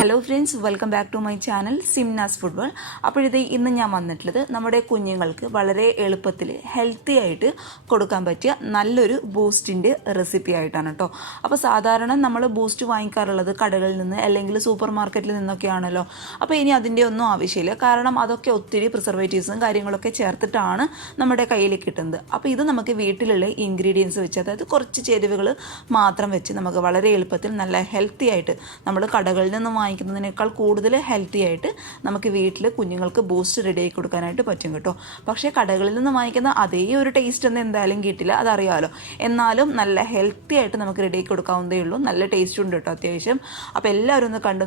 Hello friends, welcome back to my channel Simna's football. അപ്പോഴത്തെ ഇന്ന് ഞാൻ വന്നിട്ടുള്ളത് നമ്മുടെ കുഞ്ഞുങ്ങൾക്ക് വളരെ എളുപ്പത്തിൽ ഹെൽത്തി ആയിട്ട് കൊടുക്കാൻ പറ്റിയ നല്ലൊരു ബൂസ്റ്റിൻ്റെ റെസിപ്പി ആയിട്ടാണ് കേട്ടോ. അപ്പോൾ സാധാരണ നമ്മൾ ബൂസ്റ്റ് വാങ്ങിക്കാറുള്ളത് കടകളിൽ നിന്ന് അല്ലെങ്കിൽ സൂപ്പർ മാർക്കറ്റിൽ നിന്നൊക്കെയാണല്ലോ. അപ്പോൾ ഇനി അതിൻ്റെ ഒന്നും ആവശ്യമില്ല, കാരണം അതൊക്കെ ഒത്തിരി പ്രിസർവേറ്റീവ്സും കാര്യങ്ങളൊക്കെ ചേർത്തിട്ടാണ് നമ്മുടെ കയ്യിൽ കിട്ടുന്നത്. അപ്പോൾ ഇത് നമുക്ക് വീട്ടിലുള്ള ഇൻഗ്രീഡിയൻസ് വെച്ച്, അതായത് കുറച്ച് ചേരുവകൾ മാത്രം വെച്ച് നമുക്ക് വളരെ എളുപ്പത്തിൽ നല്ല ഹെൽത്തി ആയിട്ട്, നമ്മൾ കടകളിൽ നിന്ന് വാങ്ങിക്കുന്നതിനേക്കാൾ കൂടുതൽ ഹെൽത്തി ആയിട്ട് നമുക്ക് വീട്ടിൽ കുഞ്ഞുങ്ങൾക്ക് ബൂസ്റ്റ് റെഡിയാക്കി കൊടുക്കാനായിട്ട് പറ്റും കേട്ടോ. പക്ഷേ കടകളിൽ നിന്ന് വാങ്ങിക്കുന്ന അതേ ഒരു ടേസ്റ്റ് ഒന്നും എന്തായാലും കിട്ടില്ല, അതറിയാമല്ലോ. എന്നാലും നല്ല ഹെൽത്തി ആയിട്ട് നമുക്ക് റെഡിയാക്കി കൊടുക്കാവുന്നതേ ഉള്ളൂ. നല്ല ടേസ്റ്റ് ഉണ്ട് കേട്ടോ അത്യാവശ്യം. അപ്പോൾ എല്ലാവരും ഒന്ന് കണ്ടു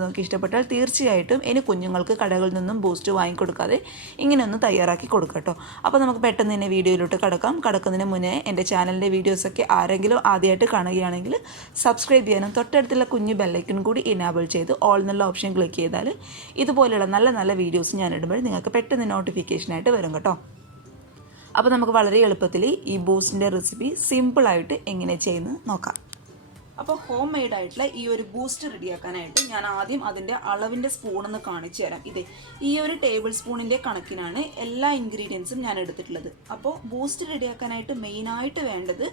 നോക്കി ഇഷ്ടപ്പെട്ടാൽ തീർച്ചയായിട്ടും ഇനി കുഞ്ഞുങ്ങൾക്ക് കടകളിൽ നിന്നും ബൂസ്റ്റ് വാങ്ങിക്കൊടുക്കാതെ ഇങ്ങനെ ഒന്ന് തയ്യാറാക്കി കൊടുക്കാം കേട്ടോ. അപ്പോൾ നമുക്ക് പെട്ടെന്ന് തന്നെ വീഡിയോയിലോട്ട് കടക്കുന്നതിന് മുന്നേ എൻ്റെ ചാനലിൻ്റെ വീഡിയോസൊക്കെ ആരെങ്കിലും ആദ്യമായിട്ട് കാണുകയാണെങ്കിൽ സബ്സ്ക്രൈബ് ചെയ്യാനും തൊട്ടടുത്തുള്ള കുഞ്ഞു ബെല്ലൈക്കൺ കൂടി ഇനാബിൾ ചെയ്ത് ഓൾ എന്നുള്ള ഓപ്ഷൻ ക്ലിക്ക് ചെയ്താൽ ഇതുപോലെയുള്ള നല്ല നല്ല വീഡിയോസ് ഞാൻ ഇടുമ്പോൾ നിങ്ങൾക്ക് പെട്ടെന്ന് നോട്ടിഫിക്കേഷനായിട്ട് വരും കേട്ടോ. അപ്പോൾ നമുക്ക് വളരെ എളുപ്പത്തിൽ ഈ ബൂസ്റ്റിൻ്റെ റെസിപ്പി സിമ്പിളായിട്ട് എങ്ങനെ ചെയ്യുന്നത് നോക്കാം. അപ്പോൾ ഹോം മെയ്ഡായിട്ടുള്ള ഈ ഒരു ബൂസ്റ്റ് റെഡിയാക്കാനായിട്ട് ഞാൻ ആദ്യം അതിൻ്റെ അളവിൻ്റെ സ്പൂണൊന്ന് കാണിച്ചു തരാം. ഈ ഒരു ടേബിൾ സ്പൂണിൻ്റെ കണക്കിനാണ് എല്ലാ ഇൻഗ്രീഡിയൻസും ഞാൻ എടുത്തിട്ടുള്ളത്. അപ്പോൾ ബൂസ്റ്റ് റെഡിയാക്കാനായിട്ട് മെയിനായിട്ട് വേണ്ടത്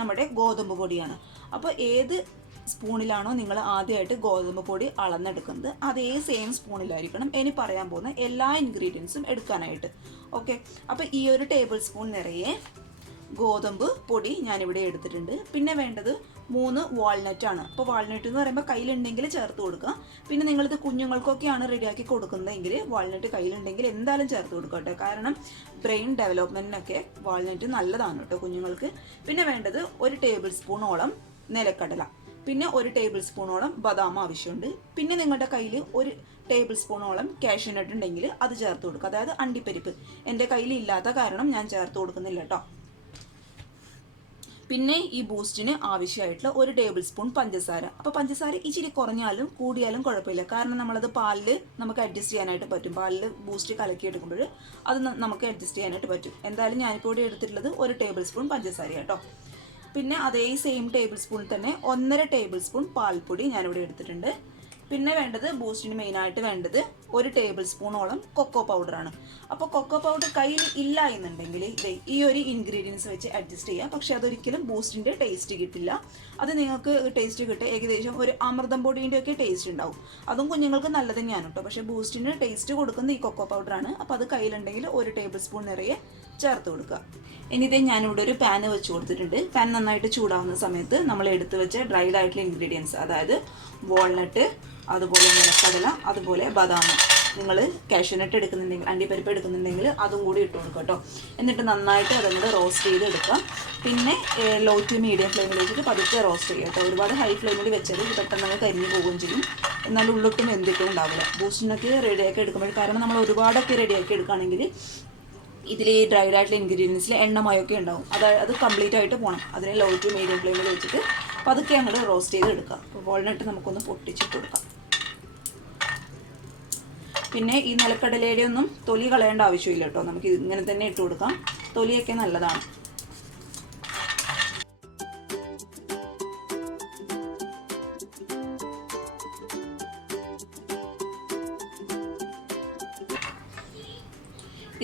നമ്മുടെ ഗോതമ്പ് പൊടിയാണ്. അപ്പോൾ ഏത് സ്പൂണിലാണോ നിങ്ങൾ ആദ്യമായിട്ട് ഗോതമ്പ് പൊടി അളന്നെടുക്കുന്നത് അതേ സെയിം സ്പൂണിലായിരിക്കണം ഇനി പറയാൻ പോകുന്ന എല്ലാ ഇൻഗ്രീഡിയൻസും എടുക്കാനായിട്ട്. ഓക്കെ, അപ്പോൾ ഈ ഒരു ടേബിൾ സ്പൂൺ നിറയെ ഗോതമ്പ് പൊടി ഞാനിവിടെ എടുത്തിട്ടുണ്ട്. പിന്നെ വേണ്ടത് 3 വാൾനട്ടാണ്. അപ്പോൾ വാൾനട്ട് എന്ന് പറയുമ്പോൾ കയ്യിലുണ്ടെങ്കിൽ ചേർത്ത് കൊടുക്കുക. പിന്നെ നിങ്ങളിത് കുഞ്ഞുങ്ങൾക്കൊക്കെയാണ് റെഡിയാക്കി കൊടുക്കുന്നതെങ്കിൽ വാൾനട്ട് കയ്യിലുണ്ടെങ്കിൽ എന്തായാലും ചേർത്ത് കൊടുക്കുക കേട്ടോ, കാരണം ബ്രെയിൻ ഡെവലപ്മെൻറ്റിനൊക്കെ വാൾനട്ട് നല്ലതാണ് കേട്ടോ കുഞ്ഞുങ്ങൾക്ക്. പിന്നെ വേണ്ടത് 1 ടേബിൾ സ്പൂണോളം നിലക്കടല, പിന്നെ 1 ടേബിൾ സ്പൂണോളം ബദാം ആവശ്യമുണ്ട്. പിന്നെ നിങ്ങളുടെ കയ്യിൽ 1 ടേബിൾ സ്പൂണോളം കാഷ്യൂനട്ട് ഉണ്ടെങ്കിൽ അത് ചേർത്ത് കൊടുക്കുക, അതായത് അണ്ടിപ്പരിപ്പ്. എൻ്റെ കയ്യിൽ ഇല്ലാത്ത കാരണം ഞാൻ ചേർത്ത് കൊടുക്കുന്നില്ല കേട്ടോ. പിന്നെ ഈ ബൂസ്റ്റിന് ആവശ്യമായിട്ടുള്ള 1 ടേബിൾ സ്പൂൺ പഞ്ചസാര. അപ്പോൾ പഞ്ചസാര ഇച്ചിരി കുറഞ്ഞാലും കൂടിയാലും കുഴപ്പമില്ല, കാരണം നമ്മളത് പാലിൽ നമുക്ക് അഡ്ജസ്റ്റ് ചെയ്യാനായിട്ട് പറ്റും. പാലിൽ ബൂസ്റ്റ് കലക്കിയെടുക്കുമ്പോൾ അത് നമുക്ക് അഡ്ജസ്റ്റ് ചെയ്യാനായിട്ട് പറ്റും. എന്തായാലും ഞാനിപ്പോൾ ഇവിടെ എടുത്തിട്ടുള്ളത് 1 ടേബിൾ സ്പൂൺ പഞ്ചസാര കേട്ടോ. പിന്നെ അതേ സെയിം ടേബിൾ സ്പൂണിൽ തന്നെ 1.5 ടേബിൾ സ്പൂൺ പാൽപ്പൊടി ഞാനിവിടെ എടുത്തിട്ടുണ്ട്. പിന്നെ വേണ്ടത് ബൂസ്റ്റിന് മെയിനായിട്ട് വേണ്ടത് 1 ടേബിൾ സ്പൂണോളം കൊക്കോ പൗഡറാണ്. അപ്പോൾ കൊക്കോ പൗഡർ കയ്യിൽ ഇല്ല എന്നുണ്ടെങ്കിൽ ഈ ഒരു ഇൻഗ്രീഡിയൻസ് വെച്ച് അഡ്ജസ്റ്റ് ചെയ്യുക. പക്ഷേ അതൊരിക്കലും ബൂസ്റ്റിൻ്റെ ടേസ്റ്റ് കിട്ടില്ല. അത് നിങ്ങൾക്ക് ടേസ്റ്റ് കിട്ടുക ഏകദേശം ഒരു അമൃതം പൊടിൻ്റെ ഒക്കെ ടേസ്റ്റ് ഉണ്ടാവും. അതും കുഞ്ഞുങ്ങൾക്ക് നല്ലത് തന്നെയാണ് കേട്ടോ. പക്ഷേ ബൂസ്റ്റിന് ടേസ്റ്റ് കൊടുക്കുന്നത് ഈ കൊക്കോ പൗഡറാണ്. അപ്പോൾ അത് കയ്യിലുണ്ടെങ്കിൽ 1 ടേബിൾ സ്പൂൺ നിറയെ ചേർത്ത് കൊടുക്കുക. ഇനിയിതേ ഞാനിവിടെ ഒരു പാന് വെച്ച് കൊടുത്തിട്ടുണ്ട്. പാൻ നന്നായിട്ട് ചൂടാവുന്ന സമയത്ത് നമ്മൾ എടുത്ത് വെച്ച ഡ്രൈഡ് ആയിട്ടുള്ള ഇൻഗ്രീഡിയൻസ്, അതായത് വാൾനട്ട്, അതുപോലെ നിലക്കടല, അതുപോലെ ബദാം, നിങ്ങൾ കാഷ്യൂനട്ട് എടുക്കുന്നുണ്ടെങ്കിൽ അണ്ടിപ്പരിപ്പ് എടുക്കുന്നുണ്ടെങ്കിൽ അതും കൂടി ഇട്ട് കൊടുക്കുക കേട്ടോ. എന്നിട്ട് നന്നായിട്ട് അതുകൊണ്ട് റോസ്റ്റ് ചെയ്ത് എടുക്കുക. പിന്നെ ലോ ടു മീഡിയം ഫ്ലെയിമിൽ വെച്ചിട്ട് പതുക്കെ റോസ്റ്റ് ചെയ്യുക കേട്ടോ. ഒരുപാട് ഹൈ ഫ്ലെയിമിൽ വെച്ചാൽ ഇത് പെട്ടെന്ന് കരിഞ്ഞു പോവുകയും ചെയ്യും, എന്നാൽ ഉള്ളിട്ടും എന്തിട്ടും ഉണ്ടാവില്ല. ബൂസ്റ്റിനൊക്കെ റെഡിയാക്കി എടുക്കുമ്പോൾ, കാരണം നമ്മൾ ഒരുപാടൊക്കെ റെഡിയാക്കി എടുക്കുകയാണെങ്കിൽ ഇതിൽ ഈ ഡ്രൈഡ് ആയിട്ടുള്ള ഇൻഗ്രീഡിയൻസിൽ എണ്ണമയൊക്കെ ഉണ്ടാവും. അത് കംപ്ലീറ്റ് ആയിട്ട് പോകണം. അതിനെ ലോ ടു മീഡിയം ഫ്ലെയിമിൽ വെച്ചിട്ട് പതുക്കെ അങ്ങോട്ട് റോസ്റ്റ് ചെയ്ത് എടുക്കുക. അപ്പോൾ വാൾനട്ട് നമുക്കൊന്ന് പൊട്ടിച്ചിട്ട് കൊടുക്കാം. പിന്നെ ഈ നിലക്കടലയുടെ ഒന്നും തൊലി കളയേണ്ട ആവശ്യമില്ല കേട്ടോ, നമുക്ക് ഇങ്ങനെ തന്നെ ഇട്ട് കൊടുക്കാം. തൊലിയൊക്കെ നല്ലതാണ്.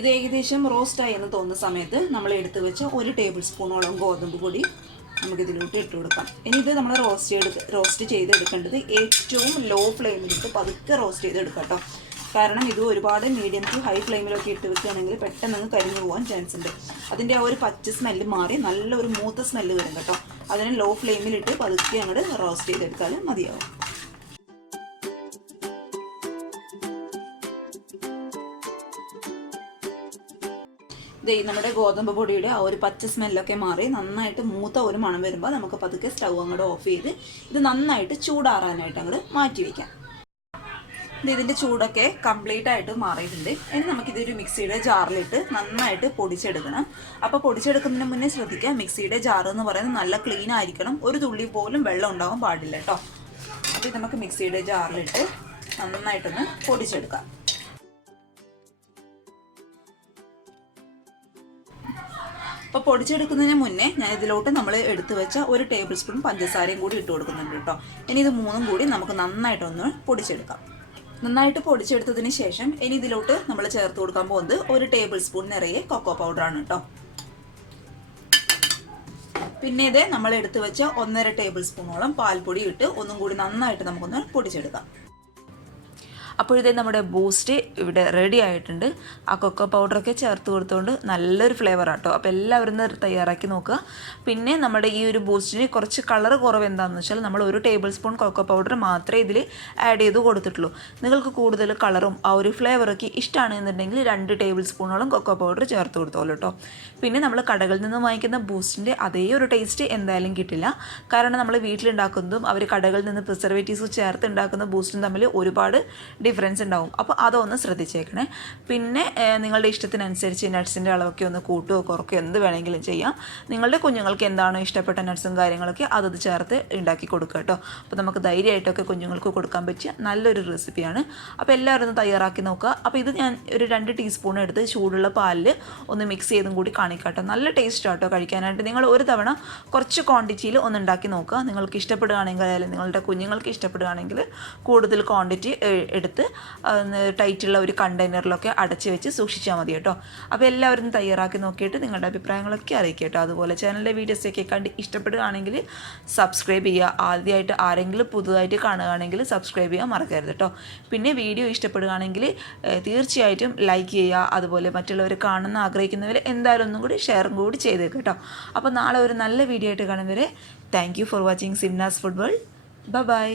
ഇത് ഏകദേശം റോസ്റ്റായി എന്ന് തോന്നുന്ന സമയത്ത് നമ്മൾ എടുത്ത് വെച്ച് 1 ടേബിൾ സ്പൂണോളം ഗോതമ്പ് പൊടി നമുക്കിതിലോട്ട് ഇട്ട് കൊടുക്കാം. ഇനി ഇത് നമ്മൾ റോസ്റ്റ് ചെയ്തെടുക്കേണ്ടത് ഏറ്റവും ലോ ഫ്ലെയിമിലിട്ട് പതുക്കെ റോസ്റ്റ് ചെയ്തെടുക്കാം കേട്ടോ, കാരണം ഇത് ഒരുപാട് മീഡിയം ടു ഹൈ ഫ്ലെയിമിലൊക്കെ ഇട്ട് വെക്കുകയാണെങ്കിൽ പെട്ടെന്ന് കരിഞ്ഞു പോകാൻ ചാൻസ് ഉണ്ട്. അതിൻ്റെ ആ ഒരു പച്ച സ്മെല്ല് മാറി നല്ലൊരു മൂത്ത സ്മെല്ല് വരും കേട്ടോ. അതിന് ലോ ഫ്ലെയിമിലിട്ട് പതുക്കെ അങ്ങോട്ട് റോസ്റ്റ് ചെയ്തെടുത്താലും മതിയാവും. നമ്മുടെ ഗോതമ്പ് പൊടിയുടെ ആ ഒരു പച്ച സ്മെല്ലൊക്കെ മാറി നന്നായിട്ട് മൂത്ത ഒരു മണം വരുമ്പോൾ നമുക്ക് പതുക്കെ സ്റ്റൗ അങ്ങോട്ട് ഓഫ് ചെയ്ത് ഇത് നന്നായിട്ട് ചൂടാറാനായിട്ട് അങ്ങോട്ട് മാറ്റി വയ്ക്കാം. ഇതിൻ്റെ ചൂടൊക്കെ കംപ്ലീറ്റ് ആയിട്ട് മാറിയിട്ടുണ്ട്. ഇനി നമുക്കിതൊരു മിക്സിയുടെ ജാറിലിട്ട് നന്നായിട്ട് പൊടിച്ചെടുക്കണം. അപ്പോൾ പൊടിച്ചെടുക്കുന്നതിന് മുന്നേ ശ്രദ്ധിക്കുക, മിക്സിയുടെ ജാർ എന്ന് പറയുന്നത് നല്ല ക്ലീൻ ആയിരിക്കണം, ഒരു തുള്ളി പോലും വെള്ളം ഉണ്ടാവാൻ പാടില്ല കേട്ടോ. അപ്പോൾ ഇത് നമുക്ക് മിക്സിയുടെ ജാറിലിട്ട് നന്നായിട്ടൊന്ന് പൊടിച്ചെടുക്കാം. അപ്പോൾ പൊടിച്ചെടുക്കുന്നതിന് മുന്നേ ഞാൻ ഇതിലോട്ട് നമ്മൾ എടുത്തു വെച്ച 1 ടേബിൾ സ്പൂൺ പഞ്ചസാരയും കൂടി ഇട്ട് കൊടുക്കുന്നുണ്ട് കേട്ടോ. ഇനി ഇത് മൂന്നും കൂടി നമുക്ക് നന്നായിട്ടൊന്ന് പൊടിച്ചെടുക്കാം. നന്നായിട്ട് പൊടിച്ചെടുത്തതിന് ശേഷം ഇനി ഇതിലോട്ട് നമ്മൾ ചേർത്ത് കൊടുക്കാൻ പോകുന്നത് 1 ടേബിൾ സ്പൂൺ നിറയെ കൊക്കോ പൗഡറാണ് കേട്ടോ. പിന്നെ ഇത് നമ്മൾ എടുത്തു വെച്ച 1.5 ടേബിൾ സ്പൂണോളം പാൽപ്പൊടി ഇട്ട് ഒന്നും കൂടി നന്നായിട്ട് നമുക്കൊന്ന് പൊടിച്ചെടുക്കാം. അപ്പോഴത്തേ നമ്മുടെ ബൂസ്റ്റ് ഇവിടെ റെഡി ആയിട്ടുണ്ട്. ആ കൊക്കോ പൗഡറൊക്കെ ചേർത്ത് കൊടുത്തുകൊണ്ട് നല്ലൊരു ഫ്ലേവർ ആട്ടോ. അപ്പോൾ എല്ലാവരും തയ്യാറാക്കി നോക്കുക. പിന്നെ നമ്മുടെ ഈ ഒരു ബൂസ്റ്റിന് കുറച്ച് കളർ കുറവ് എന്താണെന്ന് വെച്ചാൽ നമ്മൾ 1 ടേബിൾ സ്പൂൺ കൊക്കോ പൗഡർ മാത്രമേ ഇതിൽ ആഡ് ചെയ്ത് കൊടുത്തിട്ടുള്ളൂ. നിങ്ങൾക്ക് കൂടുതൽ കളറും ആ ഒരു ഫ്ലേവറൊക്കെ ഇഷ്ടമാണെന്നുണ്ടെങ്കിൽ 2 ടേബിൾ സ്പൂണോളം കൊക്കോ പൗഡർ ചേർത്ത് കൊടുത്തോളൂ കേട്ടോ. പിന്നെ നമ്മൾ കടകളിൽ നിന്ന് വാങ്ങിക്കുന്ന ബൂസ്റ്റിൻ്റെ അതേ ഒരു ടേസ്റ്റ് എന്തായാലും കിട്ടില്ല. കാരണം നമ്മൾ വീട്ടിലുണ്ടാക്കുന്നതും അവർ കടകളിൽ നിന്ന് പ്രിസർവേറ്റീവ്സ് ചേർത്ത് ഉണ്ടാക്കുന്ന ബൂസ്റ്റും തമ്മിൽ ഒരുപാട് ഡിഫറൻസ് ഉണ്ടാവും. അപ്പോൾ അതൊന്ന് ശ്രദ്ധിച്ചേക്കണേ. പിന്നെ നിങ്ങളുടെ ഇഷ്ടത്തിനനുസരിച്ച് നട്ട്സിൻ്റെ അളവൊക്കെ ഒന്ന് കൂട്ടുകയോ കുറയ്ക്കുകയോ എന്ത് വേണമെങ്കിലും ചെയ്യാം. നിങ്ങളുടെ കുഞ്ഞുങ്ങൾക്ക് എന്താണോ ഇഷ്ടപ്പെട്ട നട്ട്സും കാര്യങ്ങളൊക്കെ അതത് ചേർത്ത് ഉണ്ടാക്കി കൊടുക്കുക കേട്ടോ. അപ്പോൾ നമുക്ക് ധൈര്യമായിട്ടൊക്കെ കുഞ്ഞുങ്ങൾക്ക് കൊടുക്കാൻ പറ്റിയ നല്ലൊരു റെസിപ്പിയാണ്. അപ്പോൾ എല്ലാവരും ഒന്ന് തയ്യാറാക്കി നോക്കുക. അപ്പോൾ ഇത് ഞാൻ ഒരു 2 ടീസ്പൂൺ എടുത്ത് ചൂടുള്ള പാലിൽ ഒന്ന് മിക്സ് ചെയ്തും കൂടി കാണിക്കാട്ടോ. നല്ല ടേസ്റ്റ് ആട്ടോ കഴിക്കാനായിട്ട്. നിങ്ങൾ ഒരു തവണ കുറച്ച് ക്വാണ്ടിറ്റിയിൽ ഒന്ന് ഉണ്ടാക്കി നോക്കുക. നിങ്ങൾക്ക് ഇഷ്ടപ്പെടുകയാണെങ്കിൽ അല്ലെങ്കിൽ നിങ്ങളുടെ കുഞ്ഞുങ്ങൾക്ക് ഇഷ്ടപ്പെടുകയാണെങ്കിൽ കൂടുതൽ ക്വാണ്ടിറ്റി എടുത്ത് ടൈറ്റുള്ള ഒരു കണ്ടെയ്നറിലൊക്കെ അടച്ച് വെച്ച് സൂക്ഷിച്ചാൽ മതി കേട്ടോ. അപ്പോൾ എല്ലാവരും തയ്യാറാക്കി നോക്കിയിട്ട് നിങ്ങളുടെ അഭിപ്രായങ്ങളൊക്കെ അറിയിക്കുക കേട്ടോ. അതുപോലെ ചാനലിലെ വീഡിയോസൊക്കെ കണ്ട് ഇഷ്ടപ്പെടുകയാണെങ്കിൽ സബ്സ്ക്രൈബ് ചെയ്യുക. ആദ്യമായിട്ട് ആരെങ്കിലും പുതുതായിട്ട് കാണുകയാണെങ്കിൽ സബ്സ്ക്രൈബ് ചെയ്യാൻ മറക്കരുത് കേട്ടോ. പിന്നെ വീഡിയോ ഇഷ്ടപ്പെടുകയാണെങ്കിൽ തീർച്ചയായിട്ടും ലൈക്ക് ചെയ്യുക. അതുപോലെ മറ്റുള്ളവർ കാണുന്ന ആഗ്രഹിക്കുന്നവർ എന്തായാലും ഒന്നും കൂടി ഷെയറും കൂടി ചെയ്തേക്ക് കേട്ടോ. അപ്പോൾ നാളെ ഒരു നല്ല വീഡിയോ ആയിട്ട് കാണും വരെ thank you for watching Simna's food world. By.